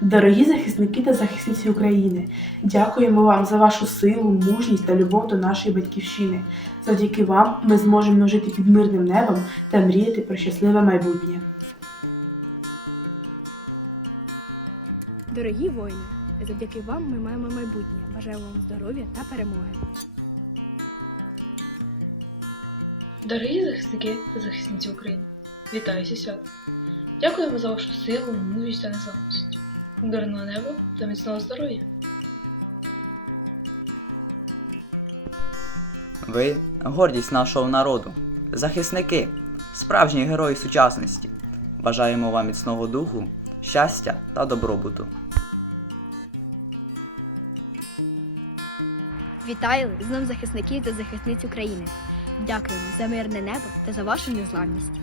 Дорогі захисники та захисниці України, дякуємо вам за вашу силу, мужність та любов до нашої батьківщини. Завдяки вам ми зможемо жити під мирним небом та мріяти про щасливе майбутнє. Дорогі воїни, завдяки вам ми маємо майбутнє. Бажаємо вам здоров'я та перемоги. Дорогі захисники та захисниці України, вітаю свят. Дякуємо за вашу силу, мужність та незламність. Мирного неба та міцного здоров'я. Ви гордість нашого народу, захисники, справжні герої сучасності. Бажаємо вам міцного духу, щастя та добробуту. Вітаю з Днем захисників та захисниць України. Дякуємо за мирне небо та за вашу незламність.